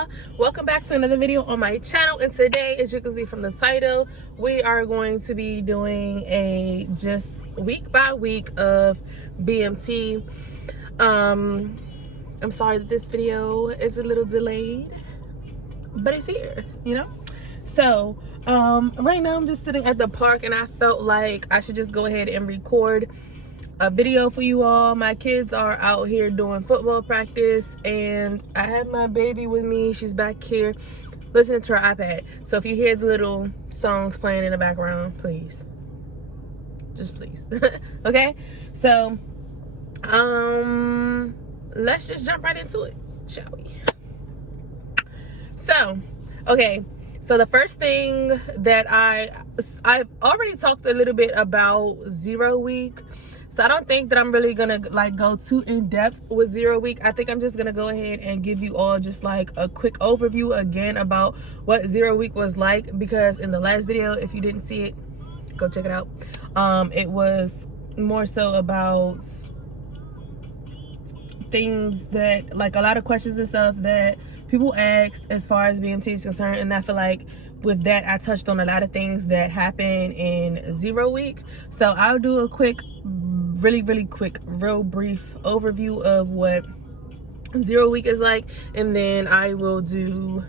y'all, welcome back to another video on my channel. And today, as you can see from the title, we are going to be doing a just week by week of BMT. I'm sorry that this video is a little delayed, but it's here, you know. So right now I'm just sitting at the park and I felt like I should just go ahead and record a video for you all. My kids are out here doing football practice and I have my baby with me. She's back here listening to her iPad. So if you hear the little songs playing in the background, please, just please. Okay, so let's just jump right into it, shall we? So okay, so the first thing that I've already talked a little bit about 0 week. So I don't think that I'm really gonna like go too in depth with 0 week. I think I'm just gonna go ahead and give you all just like a quick overview again about what 0 week was like, because in the last video, if you didn't see it, go check it out. It was more so about things that, like, a lot of questions and stuff that people asked as far as BMT is concerned, and I feel like with that I touched on a lot of things that happen in 0 week. So I'll do a quick, really quick, real brief overview of what 0 week is like, and then I will do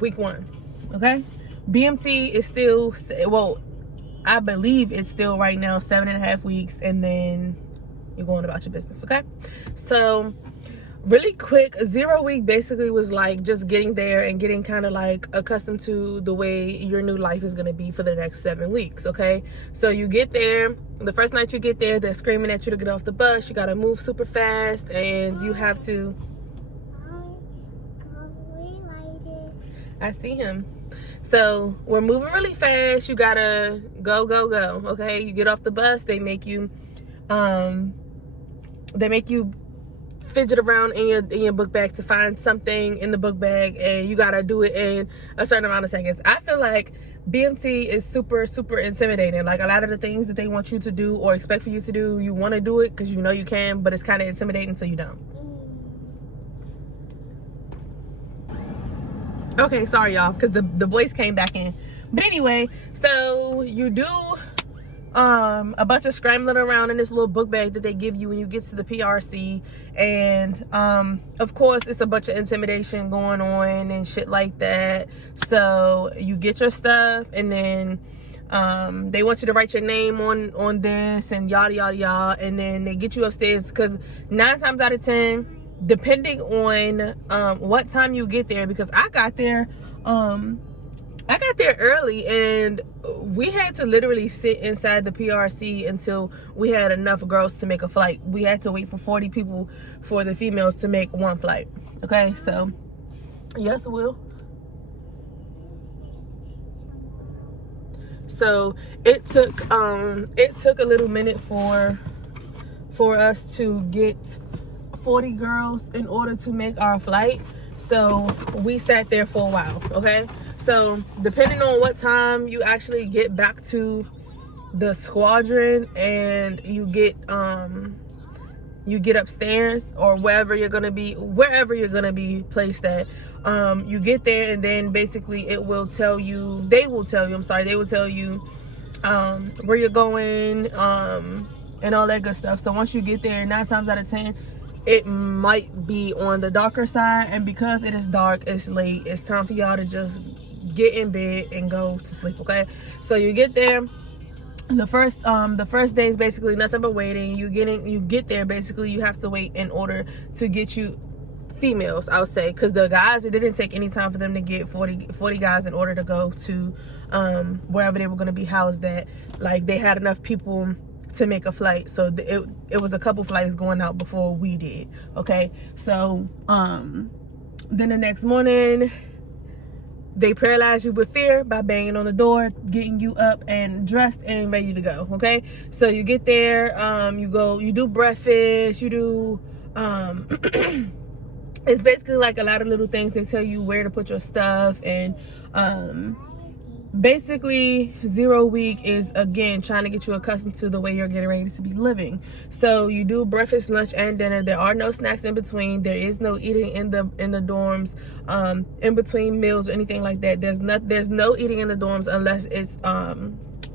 week 1. Okay, BMT is still, well, I believe it's still right now 7.5 weeks, and then you're going about your business. Okay, so really quick, 0 week basically was like just getting there and getting kind of like accustomed to the way your new life is going to be for the next 7 weeks. Okay, so you get there, the first night you get there, they're screaming at you to get off the bus. You got to move super fast and you have to, I see him. So we're moving really fast. You gotta go. Okay, you get off the bus, they make you fidget around in your book bag to find something in the book bag, and you gotta do it in a certain amount of seconds. I feel like BMT is super intimidating. Like, a lot of the things that they want you to do or expect for you to do, you want to do it because you know you can, but it's kind of intimidating, so you don't. Okay, sorry y'all, because the voice came back in. But anyway, so you do a bunch of scrambling around in this little book bag that they give you when you get to the PRC, and of course it's a bunch of intimidation going on and shit like that. So you get your stuff, and then they want you to write your name on this and yada, and then they get you upstairs, because 9 times out of 10, depending on what time you get there, because I got there early and we had to literally sit inside the PRC until we had enough girls to make a flight. We had to wait for 40 people for the females to make 1 flight. Okay, so yes, Will. So it took a little minute for us to get 40 girls in order to make our flight. So we sat there for a while. Okay, so depending on what time you actually get back to the squadron and you get upstairs or wherever you're gonna be placed at, you get there, and then basically they will tell you where you're going and all that good stuff. So once you get there, 9 times out of 10 it might be on the darker side, and because it is dark, it's late, it's time for y'all to just get in bed and go to sleep. Okay, so you get there, the first day is basically nothing but waiting. You get there, basically you have to wait in order to get you females, I would say, because the guys, it didn't take any time for them to get 40 guys in order to go to wherever they were going to be housed at. Like, they had enough people to make a flight, so it was a couple flights going out before we did. Okay, so then the next morning they paralyze you with fear by banging on the door, getting you up and dressed and ready to go. Okay, so you get there, you do breakfast, you do it's basically like a lot of little things. They tell you where to put your stuff, and basically 0 week is, again, trying to get you accustomed to the way you're getting ready to be living. So you do breakfast, lunch, and dinner. There are no snacks in between. There is no eating in the dorms in between meals or anything like that. There's no eating in the dorms unless it's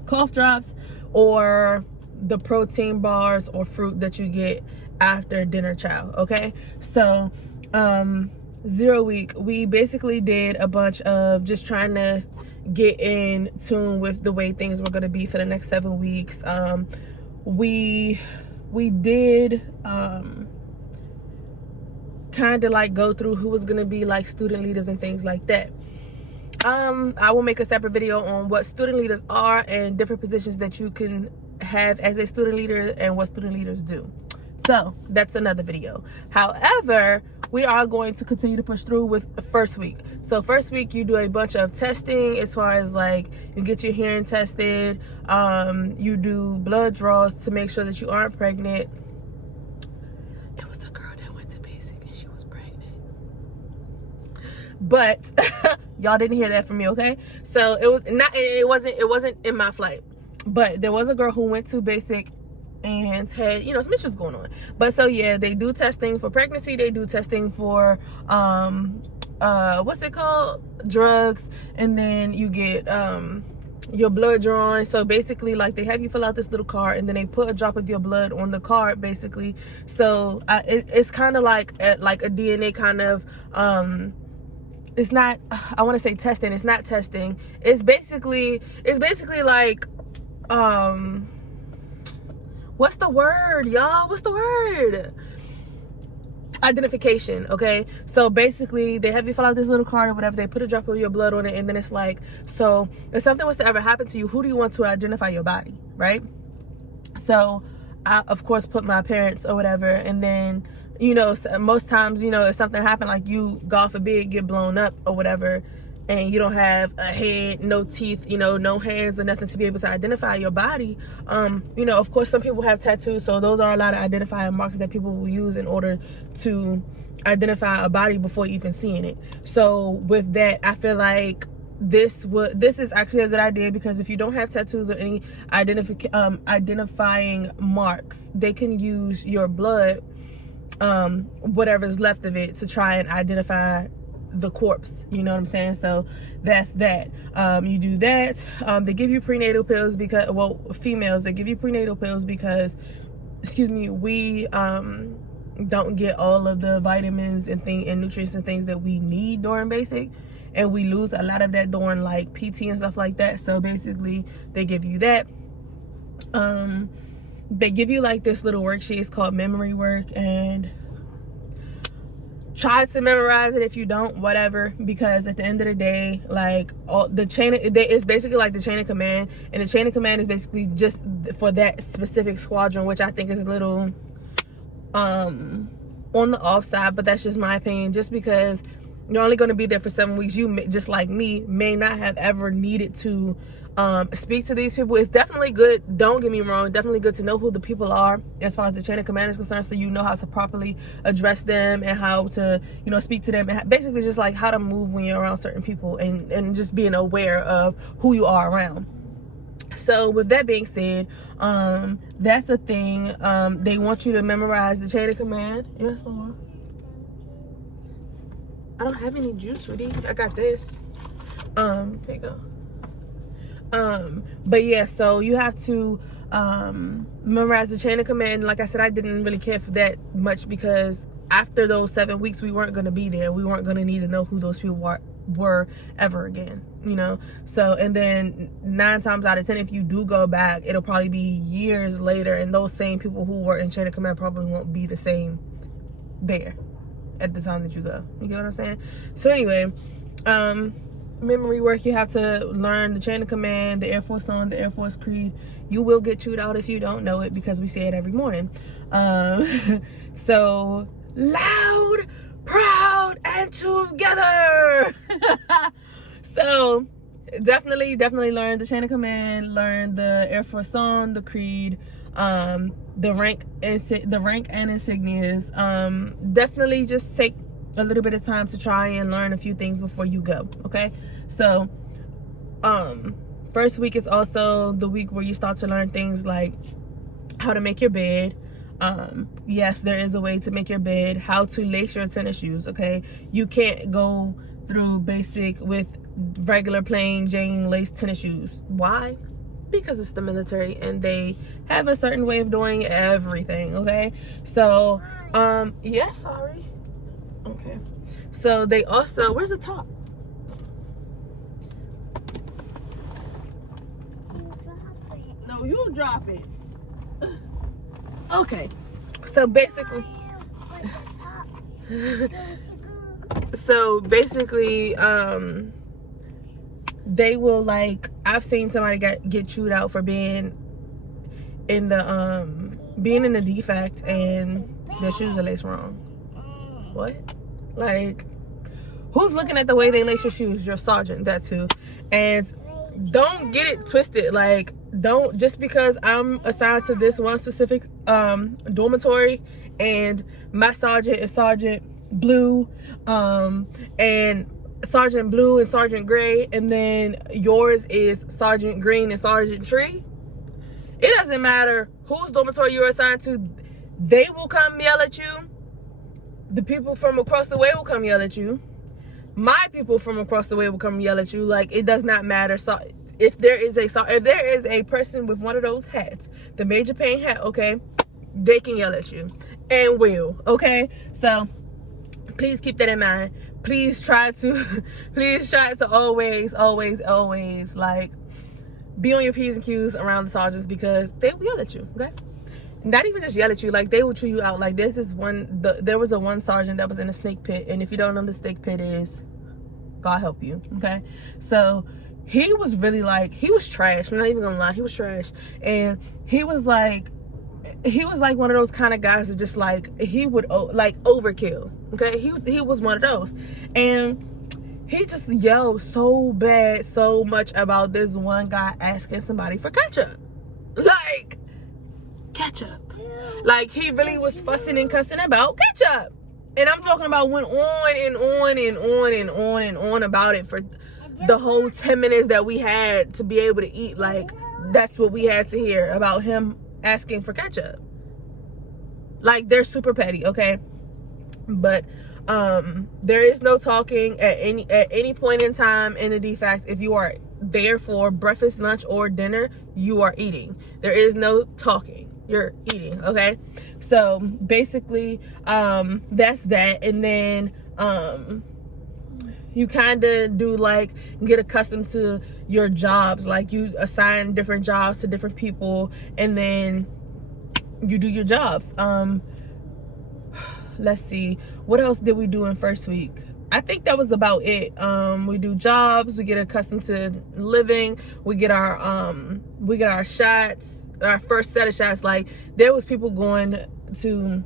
cough drops or the protein bars or fruit that you get after dinner chow. Okay, so 0 week, we basically did a bunch of just trying to get in tune with the way things were going to be for the next 7 weeks. We did kind of like go through who was going to be like student leaders and things like that. I will make a separate video on what student leaders are and different positions that you can have as a student leader and what student leaders do. So that's another video. However, we are going to continue to push through with the first week. So first week, you do a bunch of testing as far as like you get your hearing tested, you do blood draws to make sure that you aren't pregnant. It was a girl that went to basic and she was pregnant, but y'all didn't hear that from me, okay? So it wasn't in my flight, but there was a girl who went to basic and had, you know, some issues going on. But so yeah, they do testing for pregnancy, they do testing for what's it called, drugs, and then you get your blood drawn. So basically, like, they have you fill out this little card and then they put a drop of your blood on the card, basically. So it's kind of like a DNA kind of it's not, I want to say testing, it's not testing, it's basically like what's the word, y'all? What's the word? Identification, okay? So basically, they have you fill out this little card or whatever. They put a drop of your blood on it, and then it's like, so if something was to ever happen to you, who do you want to identify your body, right? So I, of course, put my parents or whatever, and then, you know, most times, you know, if something happened, like you, God forbid, get blown up or whatever, and you don't have a head, no teeth, you know, no hands or nothing to be able to identify your body, you know, of course, some people have tattoos, so those are a lot of identifying marks that people will use in order to identify a body before even seeing it. So with that, I feel like this is actually a good idea, because if you don't have tattoos or any identifying marks, they can use your blood, whatever's left of it, to try and identify the corpse, you know what I'm saying? So that's that. You do that. They give you prenatal pills because, well, females, they give you prenatal pills because, excuse me, we don't get all of the vitamins and nutrients and things that we need during basic, and we lose a lot of that during like PT and stuff like that. So basically, they give you that. They give you like this little worksheet. It's called memory work, and try to memorize it. If you don't, whatever, because at the end of the day, like, all the chain, it's basically like the chain of command, and the chain of command is basically just for that specific squadron, which I think is a little on the off side, but that's just my opinion. Just because you're only going to be there for 7 weeks, you may, just like me, may not have ever needed to speak to these people. It's definitely good, don't get me wrong, definitely good to know who the people are as far as the chain of command is concerned, so you know how to properly address them and how to, you know, speak to them, and basically just like how to move when you're around certain people, and just being aware of who you are around. So with that being said, that's a thing. They want you to memorize the chain of command. Yes, Laura? I don't have any juice, sweetie. I got this. There you go. But yeah, so you have to memorize the chain of command. Like I said, I didn't really care for that much, because after those 7 weeks, we weren't going to be there. We weren't going to need to know who those people were ever again, you know? So, and then 9 times out of 10, if you do go back, it'll probably be years later, and those same people who were in chain of command probably won't be the same there at the time that you go. You get what I'm saying? So anyway, memory work, you have to learn the chain of command, the Air Force song, the Air Force creed. You will get chewed out if you don't know it, because we say it every morning. So loud, proud, and together. So definitely learn the chain of command, learn the Air Force song, the creed, the rank and insignias. Definitely just take a little bit of time to try and learn a few things before you go, okay? So first week is also the week where you start to learn things like how to make your bed. Yes, there is a way to make your bed, how to lace your tennis shoes. Okay, you can't go through basic with regular plain Jane lace tennis shoes. Why? Because it's the military and they have a certain way of doing everything. Okay, so yeah, sorry. Okay, so they also, where's the top? No, you'll drop it. Okay, so basically they will, like, I've seen somebody get chewed out for being in the defect and their shoes are laced wrong. What? Like, who's looking at the way they lace your shoes? Your sergeant, that's who. And don't get it twisted. Like, don't, just because I'm assigned to this one specific dormitory and my sergeant is Sergeant Blue, and Sergeant Blue and Sergeant Gray, and then yours is Sergeant Green and Sergeant Tree, it doesn't matter whose dormitory you're assigned to. They will come yell at you. The people from across the way will come yell at you. My people from across the way will come yell at you. Like, it does not matter. So if there is a person with one of those hats, the major pain hat, okay, they can yell at you and will. Okay, so please keep that in mind. Please try to always like be on your P's and Q's around the sergeants, because they will yell at you. Okay, not even just yell at you, like they will chew you out. Like, there was a one sergeant that was in a snake pit, and if you don't know what the snake pit is, God help you. Okay, so he was really, like, he was trash. I'm not even gonna lie, he was trash. And he was like one of those kind of guys that just, like, he would like overkill. Okay, he was one of those, and he just yelled so bad, so much about this one guy asking somebody for ketchup. Like, ketchup. Like, he really was fussing and cussing about ketchup. And I'm talking about went on and on and on and on and on about it for the whole 10 minutes that we had to be able to eat. Like, that's what we had to hear about him asking for ketchup. Like, they're super petty, okay? But there is no talking at any point in time in the DFACs. If you are there for breakfast, lunch, or dinner, you are eating. There is no talking. You're eating, okay? So basically, that's that. And then you kind of do, like, get accustomed to your jobs. Like, you assign different jobs to different people, and then you do your jobs. Let's see, what else did we do in first week? I think that was about it. We do jobs, we get accustomed to living, we get our shots, our first set of shots. Like, there was people going to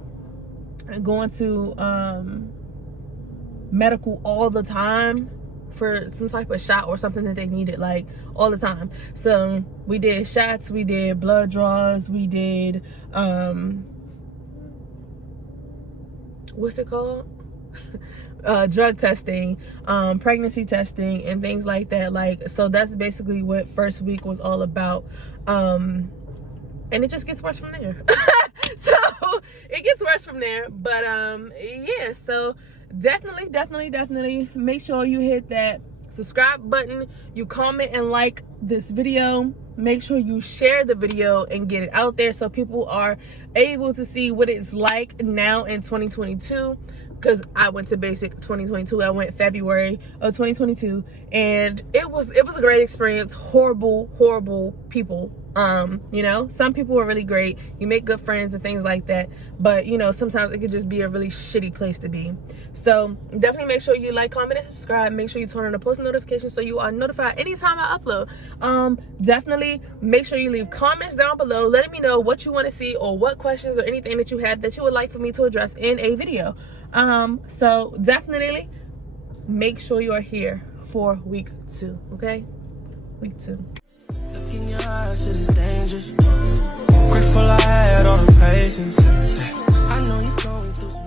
medical all the time for some type of shot or something that they needed, like, all the time. So we did shots, we did blood draws, we did what's it called? Drug testing, pregnancy testing, and things like that. Like, so that's basically what first week was all about. And it just gets worse from there. So it gets worse from there. But yeah, so definitely make sure you hit that subscribe button, you comment and like this video. Make sure you share the video and get it out there so people are able to see what it's like now in 2022, because I went to basic 2022. I went February of 2022, and it was a great experience. Horrible people. You know, some people are really great. You make good friends and things like that, but you know, sometimes it could just be a really shitty place to be. So definitely make sure you like, comment, and subscribe. Make sure you turn on the post notifications so you are notified anytime I upload. Definitely make sure you leave comments down below letting me know what you want to see, or what questions or anything that you have that you would like for me to address in a video. So definitely make sure you are here for week 2. Okay, week 2. Look in your eyes, shit is dangerous. Grateful I had all the patience. I know you're going through some